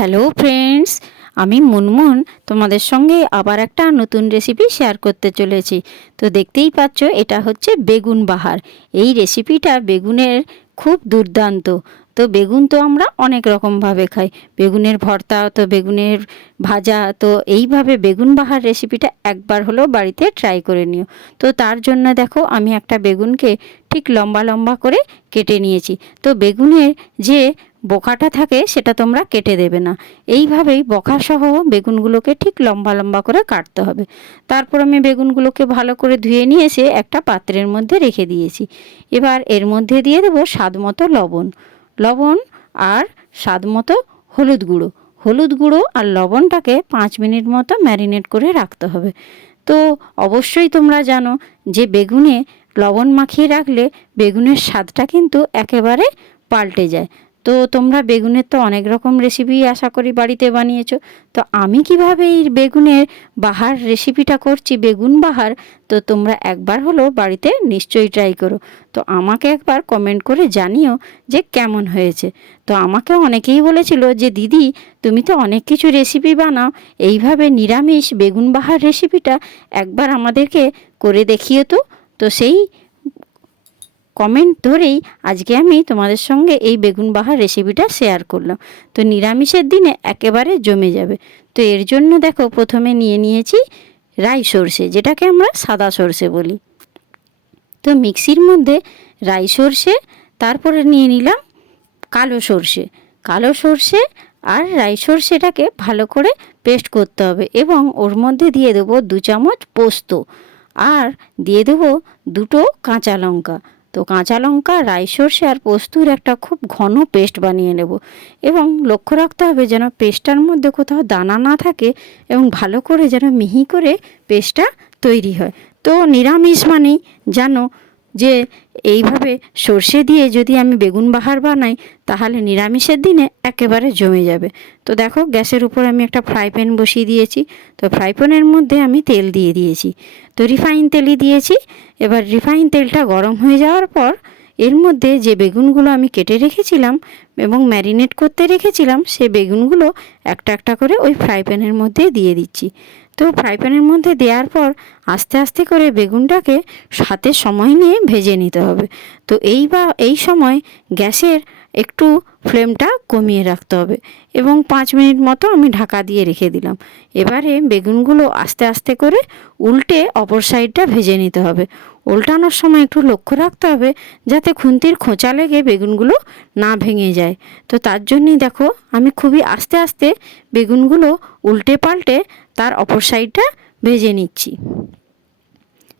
Hello friends আমি মুনমুন, তোমাদের সঙ্গে আবার একটা নতুন রেসিপি শেয়ার করতে চলেছি। তো দেখতেই পাচ্ছ, এটা হচ্ছে বেগুন বাহার। এই রেসিপিটা বেগুনের খুব দুর্দান্ত। তো বেগুন তো আমরা অনেক রকমভাবে খাই। বেগুনের ভর্তা তো বেগুনের ভাজা তো এইভাবে বেগুন বাহার রেসিপিটা একবার হলেও বাড়িতে ট্রাই করে নিও। তো তার জন্য দেখো আমি একটা বেগুনকে ঠিক লম্বা লম্বা করে কেটে নিয়েছি। তো বেগুনের যে বোকাটা থাকে সেটা তোমরা কেটে দেবে না। এইভাবেই বকাসহ বেগুনগুলোকে ঠিক লম্বা লম্বা করে কাটতে হবে। তারপর আমি বেগুনগুলোকে ভালো করে ধুয়ে নিয়ে এসে একটা পাত্রের মধ্যে রেখে দিয়েছি। এবার এর মধ্যে দিয়ে দেবো স্বাদ মতো লবণ। লবণ আর স্বাদ মতো হলুদ গুঁড়ো। হলুদ গুঁড়ো আর লবণটাকে পাঁচ মিনিট মতো ম্যারিনেট করে রাখতে হবে। তো অবশ্যই তোমরা জানো যে বেগুনে লবণ মাখিয়ে রাখলে বেগুনের স্বাদটা কিন্তু একেবারে পাল্টে যায়। তো তোমরা বেগুনের তো অনেক রকম রেসিপি আশা করি বাড়িতে বানিয়েছো। তো আমি কীভাবে এই বেগুনের বাহার রেসিপিটা করছি, বেগুন বাহার, তো তোমরা একবার হলো বাড়িতে নিশ্চয়ই ট্রাই করো। তো আমাকে একবার কমেন্ট করে জানিও যে কেমন হয়েছে। তো আমাকে অনেকেই বলেছিল যে, দিদি, তুমি তো অনেক কিছু রেসিপি বানাও। এইভাবে নিরামিষ বেগুন বাহার রেসিপিটা একবার আমাদেরকে করে দেখিও তো। তো সেই কমেন্ট ধরেই আজকে আমি তোমাদের সঙ্গে এই বেগুন বাহার রেসিপিটা শেয়ার করলাম। তো নিরামিষের দিনে একেবারে জমে যাবে। তো এর জন্য দেখো প্রথমে নিয়ে নিয়েছি রাই সর্ষে, যেটাকে আমরা সাদা সর্ষে বলি। তো মিক্সির মধ্যে রাই সর্ষে, তারপরে নিয়ে নিলাম কালো সর্ষে। কালো সর্ষে আর রাই সর্ষেটাকে ভালো করে পেস্ট করতে হবে এবং ওর মধ্যে দিয়ে দেবো দু চামচ পোস্ত। আর দিয়ে দেবো দুটো কাঁচা লঙ্কা। তো কাঁচা লঙ্কা, রাই সর্ষে আর পোস্তুর একটা খুব ঘন পেস্ট বানিয়ে নেব। এবং লক্ষ্য রাখতে হবে যেন পেস্টটার মধ্যে কোথাও দানা না থাকে এবং ভালো করে যেন মিহি করে পেস্টটা তৈরি হয়। তো নিরামিষ মানেই জানো যে এইভাবে সর্ষে দিয়ে যদি আমি বেগুন বাহার বানাই, তাহলে নিরামিষের দিনে একেবারে জমে যাবে। তো দেখো, গ্যাসের উপর আমি একটা ফ্রাই প্যান বসিয়ে দিয়েছি। তো ফ্রাই প্যানের মধ্যে আমি তেল দিয়ে দিয়েছি। তো রিফাইন তেলই দিয়েছি। এবার রিফাইন তেলটা গরম হয়ে যাওয়ার পর এর মধ্যে যে বেগুনগুলো আমি কেটে রেখেছিলাম এবং ম্যারিনেট করতে রেখেছিলাম, সে বেগুনগুলো একটা একটা করে ওই ফ্রাই প্যানের মধ্যে দিয়ে দিচ্ছি। তো ফ্রাই প্যানের মধ্যে দেওয়ার পর আস্তে আস্তে করে বেগুনটাকে সাথে সময় নিয়ে ভেজে নিতে হবে। তো এই বা, এই সময় গ্যাসের একটু ফ্লেমটা কমিয়ে রাখতে হবে। এবং পাঁচ মিনিট মতো আমি ঢাকা দিয়ে রেখে দিলাম। এবারে বেগুনগুলো আস্তে আস্তে করে উল্টে অপর সাইডটা ভেজে নিতে হবে। উল্টানোর সময় একটু লক্ষ্য রাখতে হবে যাতে খুন্তির খোঁচা লেগে বেগুনগুলো না ভেঙে যায়। তো তার জন্যই দেখো, আমি খুবই আস্তে আস্তে বেগুনগুলো উল্টে পাল্টে তার অপর সাইডটা ভেজে নিচ্ছি।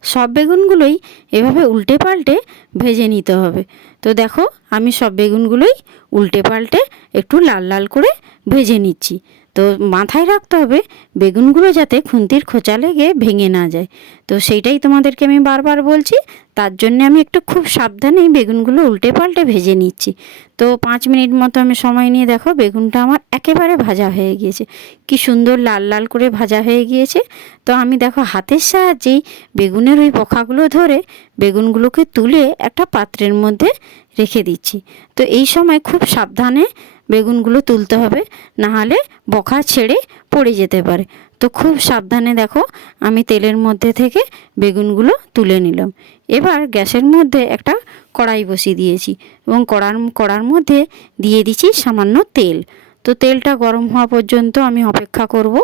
সব বেগুনগুলোই এভাবে উল্টে পাল্টে ভেজে নিতে হবে। তো দেখো, আমি সব বেগুনগুলোই উল্টে পাল্টে একটু লাল লাল করে ভেজে নিচ্ছি। তো মাথায় রাখতে হবে, বেগুনগুলো যাতে খুন্তির খোঁচা লেগে ভেঙে না যায়। তো সেইটাই তোমাদেরকে আমি বারবার বলছি তার জন্য আমি একটু খুব সাবধানেই বেগুনগুলো উল্টে পাল্টে ভেজে নিচ্ছি। তো পাঁচ মিনিট মতো আমি সময় নিয়ে দেখো, বেগুনটা আমার একেবারে ভাজা হয়ে গিয়েছে। কি সুন্দর লাল লাল করে ভাজা হয়ে গিয়েছে। তো আমি দেখো, হাতের সাহায্যেই বেগুনের ওই পোখাগুলো ধরে বেগুনগুলোকে তুলে একটা পাত্রের মধ্যে রেখে দিচ্ছি। তো এই সময় খুব সাবধানে বেগুনগুলো তুলতে হবে, নাহলে বখা ছেড়ে পড়ে যেতে পারে। তো খুব সাবধানে দেখো, আমি তেলের মধ্যে থেকে বেগুনগুলো তুলে নিলাম। এবার গ্যাসের মধ্যে একটা কড়াই বসিয়ে দিয়েছি এবং কড়ার কড়ার মধ্যে দিয়ে দিচ্ছি সামান্য তেল। তো তেলটা গরম হওয়া পর্যন্ত আমি অপেক্ষা করব।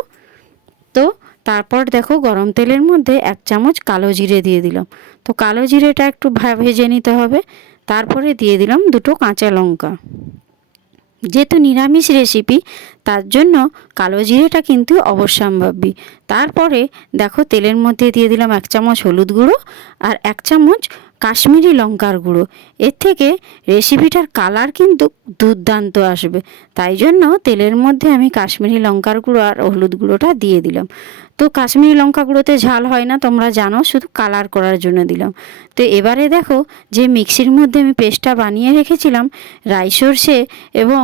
তো তারপর দেখো গরম তেলের মধ্যে এক চামচ কালো জিরে দিয়ে দিলাম। তো কালো জিরেটা একটু ভেজে নিতে হবে। তারপরে দিয়ে দিলাম দুটো কাঁচা লঙ্কা। যেহেতু নিরামিষ রেসিপি তার জন্য কালো জিরেটা কিন্তু অবশ্যম্ভাবী। তারপরে দেখো তেলের মধ্যে দিয়ে দিলাম এক চামচ হলুদ গুঁড়ো আর এক চামচ কাশ্মীরি লঙ্কার গুঁড়ো। এর থেকে রেসিপিটার কালার কিন্তু দুর্দান্ত আসবে। তাই জন্য তেলের মধ্যে আমি কাশ্মীরি লঙ্কার গুঁড়ো আর হলুদ গুঁড়োটা দিয়ে দিলাম। তো কাশ্মীরি লঙ্কা গুঁড়োতে ঝাল হয় না, তোমরা জানো, শুধু কালার করার জন্য দিলাম। তো এবারে দেখো, যে মিক্সির মধ্যে আমি পেস্টটা বানিয়ে রেখেছিলাম রাই সর্ষে এবং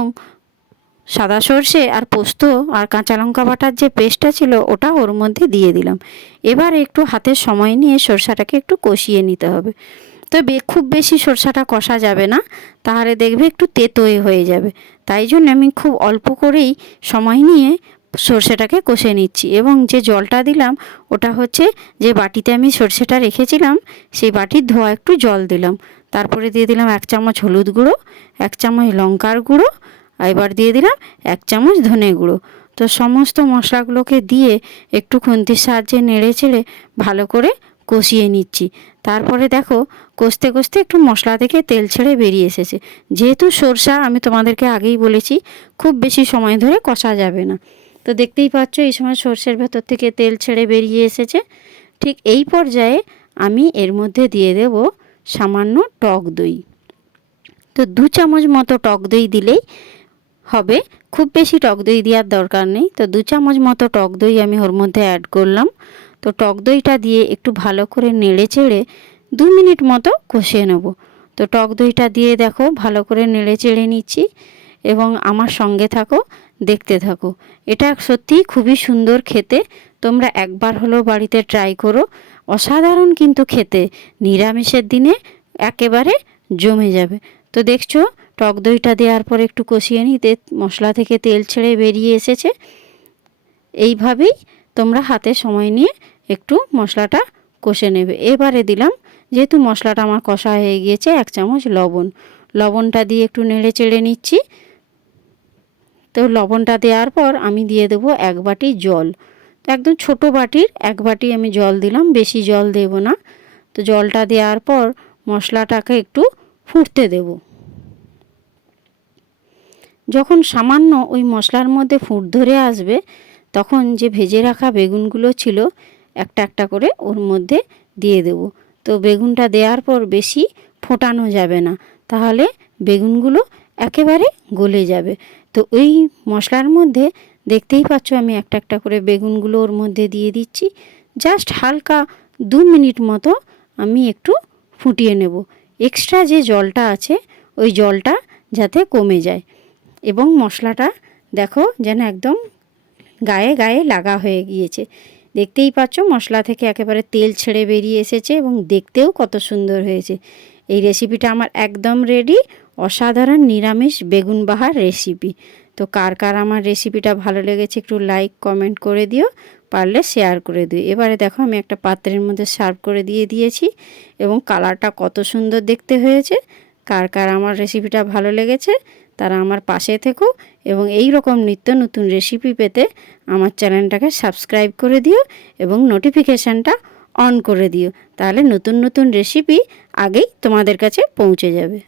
সাদা সর্ষে আর পোস্ত আর কাঁচা লঙ্কা বাটার যে পেস্টটা ছিল, ওটা ওর মধ্যে দিয়ে দিলাম। এবার একটু হাতের সময় নিয়ে সরষাটাকে একটু কষিয়ে নিতে হবে। তো খুব বেশি সরষাটা কষা যাবে না, তাহলে দেখবে একটু তেতোয়ে হয়ে যাবে। তাই জন্য আমি খুব অল্প করেই সময় নিয়ে সর্ষেটাকে কষে নিচ্ছি এবং যে জলটা দিলাম, ওটা হচ্ছে যে বাটিতে আমি সর্ষেটা রেখেছিলাম, সেই বাটির ধোয়া একটু জল দিলাম। তারপরে দিয়ে দিলাম এক চামচ হলুদ গুঁড়ো, এক চামচ লঙ্কার গুঁড়ো এবার দিয়ে দিলাম এক চামচ ধনে গুঁড়ো। তো সমস্ত মশলাগুলোকে দিয়ে একটু খুন্তির সাহায্যে নেড়ে চেড়ে ভালো করে কষিয়ে নিচ্ছি। তারপরে দেখো, কষতে কষতে একটু মশলা থেকে তেল ছেড়ে বেরিয়ে এসেছে। যেহেতু সরষা আমি তোমাদেরকে আগেই বলেছি, খুব বেশি সময় ধরে কষা যাবে না। তো দেখতেই পাচ্ছ, এই সময় সর্ষের ভেতর থেকে তেল ছেড়ে বেরিয়ে এসেছে। ঠিক এই পর্যায়ে আমি এর মধ্যে দিয়ে দেব সামান্য টক দই। তো দু চামচ মতো টক দই দিলেই হবে। খুব বেশি টক দই দেওয়ার দরকার নেই। তো দু চামচ মতো টক দই আমি ওর মধ্যে অ্যাড করলাম। তো টক দইটা দিয়ে একটু ভালো করে নেড়ে চেড়ে দু মিনিট মতো কষিয়ে নেব। তো টক দইটা দিয়ে দেখো, ভালো করে নেড়ে চেড়ে নিচ্ছি এবং আমার সঙ্গে থাকো, দেখতে থাকো। এটা সত্যিই খুবই সুন্দর খেতে। তোমরা একবার হলেও বাড়িতে ট্রাই করো। অসাধারণ কিন্তু খেতে। নিরামিষের দিনে একেবারে জমে যাবে। তো দেখছ টক দইটা দেওয়ার পর একটু কষিয়ে নিতে মশলা থেকে তেল ছেড়ে বেরিয়ে এসেছে। এইভাবেই তোমরা হাতে সময় নিয়ে একটু মশলাটা কষে নেবে। এবারে দিলাম, যেহেতু মশলাটা আমার কষা হয়ে গিয়েছে, এক চামচ লবণ। লবণটা দিয়ে একটু নেড়ে চেড়ে নিচ্ছি। তো লবণটা দেওয়ার পর আমি দিয়ে দেবো এক বাটি জল। একদম ছোট বাটির এক বাটি আমি জল দিলাম, বেশি জল দেব না। তো জলটা দেওয়ার পর মশলাটাকে একটু ফুটতে দেব। যখন সামান্য ওই মশলার মধ্যে ফুট ধরে আসবে, তখন যে ভেজে রাখা বেগুনগুলো ছিল, একটা একটা করে ওর মধ্যে দিয়ে দেব। তো বেগুনটা দেওয়ার পর বেশি ফোটানো যাবে না। তাহলে বেগুনগুলো একেবারে গলে যাবে। তো ওই মশলার মধ্যে দেখতেই পাচ্ছ আমি একটা একটা করে বেগুনগুলো ওর মধ্যে দিয়ে দিচ্ছি। জাস্ট হালকা দু মিনিট মতো আমি একটু ফুটিয়ে নেব। এক্সট্রা যে জলটা আছে, ওই জলটা যাতে কমে যায়। এবং মশলাটা দেখো যেন একদম গায়ে গায়ে লাগা হয়ে গিয়েছে। দেখতেই পাচ্ছ মশলা থেকে একেবারে তেল ছেড়ে বেরিয়ে এসেছে এবং দেখতেও কত সুন্দর হয়েছে। এই রেসিপিটা আমার একদম রেডি অসাধারণ নিরামিষ বেগুন বাহার রেসিপি তো কার কার আমার রেসিপিটা ভালো লেগেছে একটু লাইক কমেন্ট করে দিও, পারলে শেয়ার করে দিও। এবারে দেখো আমি একটা পাত্রের মধ্যে সার্ভ করে দিয়ে দিয়েছি এবং কালারটা কত সুন্দর দেখতে হয়েছে। কার কার আমার রেসিপিটা ভালো লেগেছে, তারা আমার পাশে থেকো এবং এই রকম নিত্য নতুন রেসিপি পেতে আমার চ্যানেলটাকে সাবস্ক্রাইব করে দিও এবং নোটিফিকেশানটা অন করে দিও। তাহলে নতুন নতুন রেসিপি আগেই তোমাদের কাছে পৌঁছে যাবে।